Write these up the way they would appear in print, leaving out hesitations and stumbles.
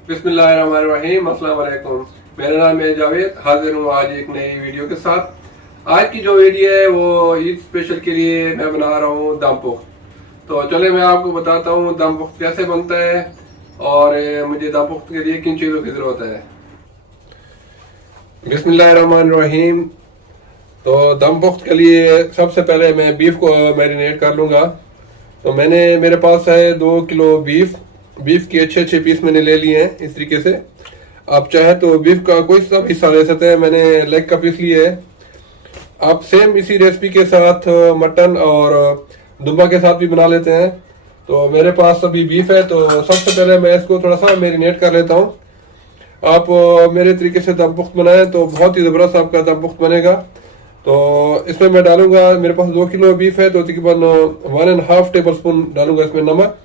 बिस्मिल्लाहिर्रहमानिर्रहीम, अस्सलाम वालेकुम। मेरा नाम है जावेद, हाजिर हूँ आज एक नई वीडियो के साथ। आज की जो वीडियो है वो ईद स्पेशल के लिए मैं बना रहा हूँ दम पुख्त। तो चले मैं आपको बताता हूँ दम पुख्त कैसे बनता है और मुझे दम पुख्त के लिए किन चीज़ों की ज़रूरत है। बिस्मिल्लाहिर्रहमानिर्रहीम। तो दम पुख्त के लिए सबसे पहले मैं बीफ को मैरिनेट कर लूँगा। तो मेरे पास है 2 किलो बीफ की अच्छे अच्छे पीस मैंने ले लिए हैं इस तरीके से। आप चाहे तो बीफ का कोई सा हिस्सा ले सकते हैं, मैंने लेग का पीस लिया है। आप सेम इसी रेसिपी के साथ मटन और दुम्बा के साथ भी बना लेते हैं। तो मेरे पास अभी बीफ है, तो सबसे पहले मैं इसको थोड़ा सा मैरिनेट कर लेता हूँ। आप मेरे तरीके से दम पुख्त बनाएं तो बहुत ही ज़बरदस्त आपका दम पुख्त बनेगा। तो इसमें मैं डालूंगा, मेरे पास 2 किलो बीफ है तो तकरीबन 1.5 टेबल स्पून डालूंगा इसमें नमक।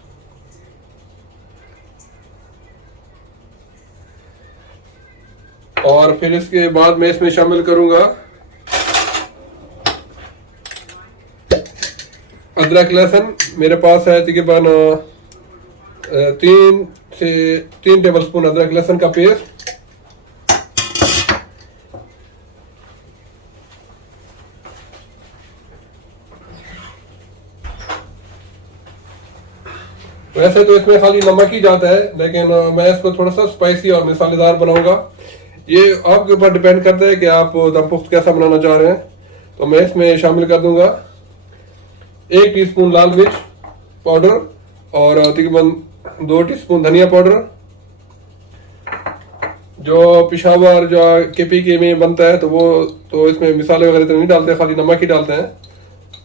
और फिर इसके बाद मैं इसमें शामिल करूंगा अदरक लहसुन। मेरे पास है तकरीबन 3 टेबल स्पून अदरक लहसुन का पेस्ट। वैसे तो इसमें खाली नमक ही जाता है, लेकिन मैं इसको थोड़ा सा स्पाइसी और मसालेदार बनाऊंगा। ये आपके ऊपर डिपेंड करता है कि आप दम पुख्त कैसा बनाना चाह रहे हैं। तो मैं इसमें शामिल कर दूंगा 1 टीस्पून लाल मिर्च पाउडर और तकरीबन 2 टीस्पून धनिया पाउडर। जो पिशावर जो KPK में बनता है तो इसमें मिसाले वगैरह तो नहीं डालते, खाली नमक ही डालते हैं।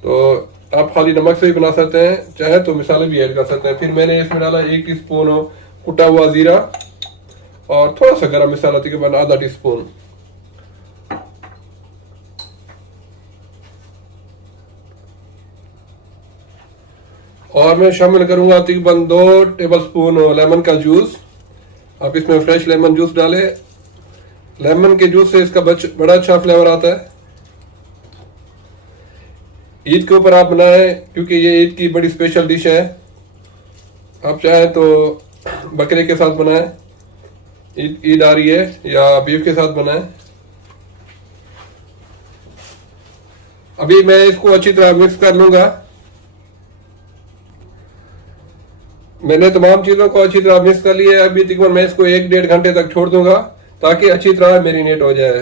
तो आप खाली नमक से भी बना सकते हैं, चाहे तो मिसाले भी ऐड कर सकते हैं। फिर मैंने इसमें डाला 1 टीस्पून कुटा हुआ जीरा और थोड़ा सा गरम मसाला तकरीबन आधा टीस्पून। और मैं शामिल करूंगा तकरीबन 2 टेबल स्पून लेमन का जूस। आप इसमें फ्रेश लेमन जूस डालें, लेमन के जूस से इसका बड़ा अच्छा फ्लेवर आता है। ईद के ऊपर आप बनाएं क्योंकि ये ईद की बड़ी स्पेशल डिश है। आप चाहें तो बकरे के साथ बनाएं, ईद आ रही है, या बीफ के साथ बनाएं। अभी मैं इसको अच्छी तरह मिक्स कर लूंगा। मैंने तमाम चीज़ों को अच्छी तरह मिक्स कर लिया है। अभी तकरीबन मैं इसको 1-1.5 घंटे तक छोड़ दूंगा ताकि अच्छी तरह मैरिनेट हो जाए।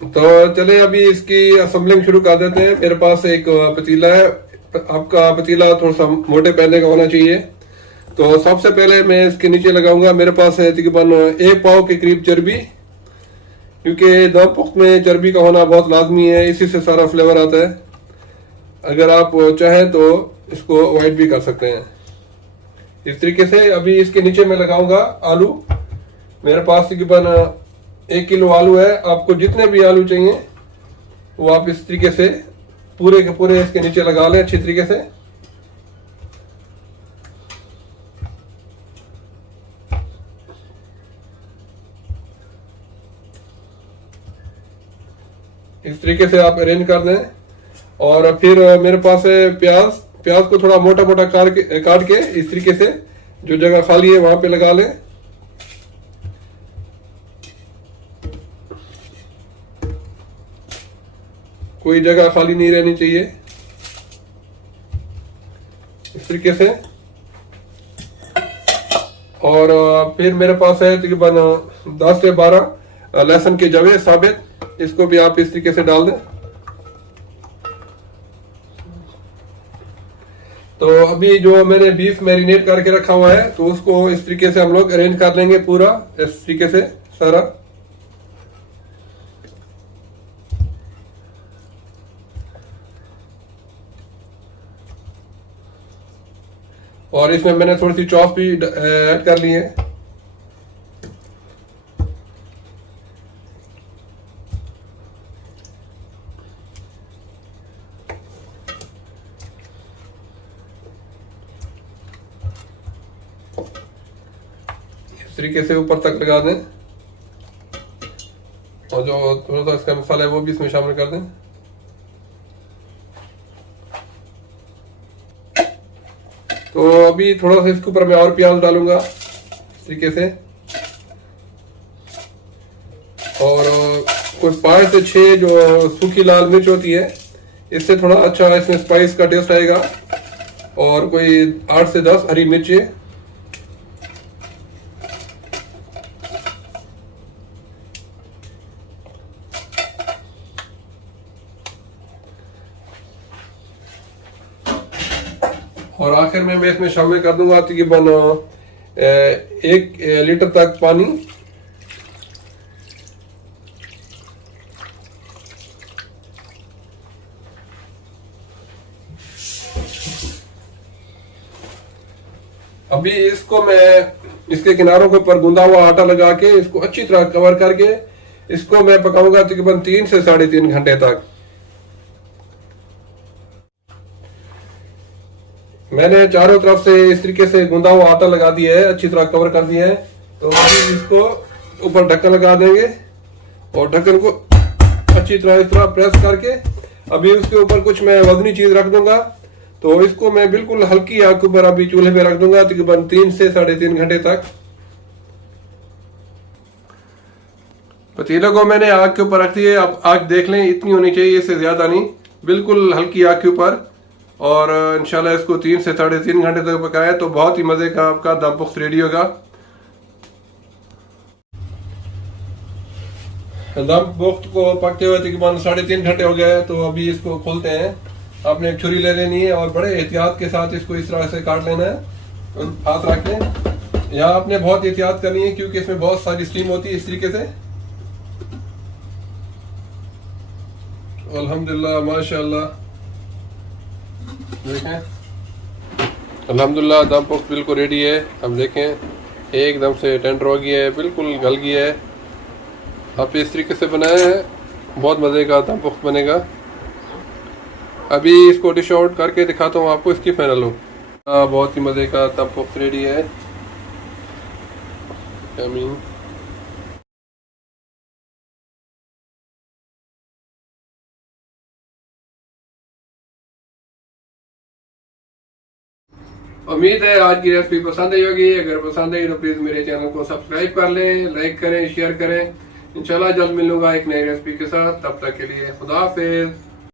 तो चले अभी इसकी असेंबलिंग शुरू कर देते हैं। मेरे पास एक पतीला है, आपका पतीला थोड़ा सा मोटे पैने का होना चाहिए। तो सबसे पहले मैं इसके नीचे लगाऊंगा, मेरे पास है तकरीबन 1 पाव के करीब चर्बी, क्योंकि दम पुख्त में चर्बी का होना बहुत लाजमी है, इसी से सारा फ्लेवर आता है। अगर आप चाहें तो इसको अवॉइड भी कर सकते हैं। इस तरीके से अभी इसके नीचे मैं लगाऊंगा आलू। मेरे पास तकरीबन 1 किलो आलू है। आपको जितने भी आलू चाहिए वो आप इस तरीके से पूरे के पूरे इसके नीचे लगा लें अच्छी तरीके से। इस तरीके से आप अरेंज कर दें। और फिर मेरे पास है प्याज को थोड़ा मोटा मोटा काट के इस तरीके से जो जगह खाली है वहां पे लगा लें। कोई जगह खाली नहीं रहनी चाहिए, इस तरीके से। और फिर मेरे पास है तकरीबन 10 से 12 लहसुन के जवे साबित, इसको भी आप इस तरीके से डाल दें। तो अभी जो मैंने बीफ मैरिनेट करके रखा हुआ है तो उसको इस तरीके से हम लोग अरेंज कर लेंगे पूरा इस तरीके से सारा। और इसमें मैंने थोड़ी सी चॉप भी ऐड कर ली है। इस तरीके से ऊपर तक लगा दें और जो थोड़ा सा इसका मसाला है वो भी इसमें शामिल कर दें। तो अभी थोड़ा सा इसके ऊपर मैं और प्याज डालूंगा इस तरीके से, और कोई 5 से 6 जो सूखी लाल मिर्च होती है, इससे थोड़ा अच्छा इसमें स्पाइस का टेस्ट आएगा, और कोई 8 से 10 हरी मिर्ची। और आखिर में मैं इसमें शामिल कर दूंगा तकरीबन 1 लीटर तक पानी। अभी इसको मैं इसके किनारों के ऊपर गूंदा हुआ आटा लगा के इसको अच्छी तरह कवर करके इसको मैं पकाऊंगा तकरीबन 3 से 3.5 घंटे तक। मैंने चारों तरफ से इस तरीके से गूंदा हुआ आटा लगा दिया है, अच्छी तरह कवर कर दिया है। तो अभी इसको ऊपर ढक्कन लगा देंगे और ढक्कन को अच्छी तरह इस तरह प्रेस करके अभी उसके ऊपर कुछ मैं वजनी चीज रख दूंगा। तो इसको मैं बिल्कुल हल्की आग के ऊपर अभी चूल्हे पे रख दूंगा तकरीबन 3 से 3.5 घंटे तक। पतीले को मैंने आग के ऊपर रख दिया। अब आग देख लें, इतनी होनी चाहिए, इससे ज्यादा नहीं, बिल्कुल हल्की आग के ऊपर। और इंशाल्लाह इसको 3 से 3.5 घंटे तक पकाए तो बहुत ही मजे का आपका दम पुख्त रेडी होगा। दम पुख्त को पकते हुए तकरीबन 3.5 घंटे हो गए। तो अभी इसको खोलते हैं। आपने एक छुरी ले लेनी है और बड़े एहतियात के साथ इसको इस तरह से काट लेना है। हाथ रख लें। यहाँ आपने बहुत एहतियात करनी है क्योंकि इसमें बहुत सारी स्टीम होती है। इस तरीके से अल्हम्दुलिल्लाह, माशाअल्लाह, देखें अल्हम्दुलिल्लाह दम पुख्त बिल्कुल रेडी है। अब देखें एकदम से टेंडर हो गया है, बिल्कुल गल गया है। आप इस तरीके से बनाए हैं, बहुत मज़े का दम पुख्त बनेगा। अभी इसको डिश आउट करके दिखाता हूँ आपको इसकी फाइनल लुक। बहुत ही मज़े का दम पुख्त रेडी है। आमीन। उम्मीद है आज की रेसिपी पसंद आई होगी। अगर पसंद आई तो प्लीज मेरे चैनल को सब्सक्राइब कर लें, लाइक करें, शेयर करें। इंशाल्लाह जल्द मिलूंगा एक नई रेसिपी के साथ। तब तक के लिए खुदा हाफिज।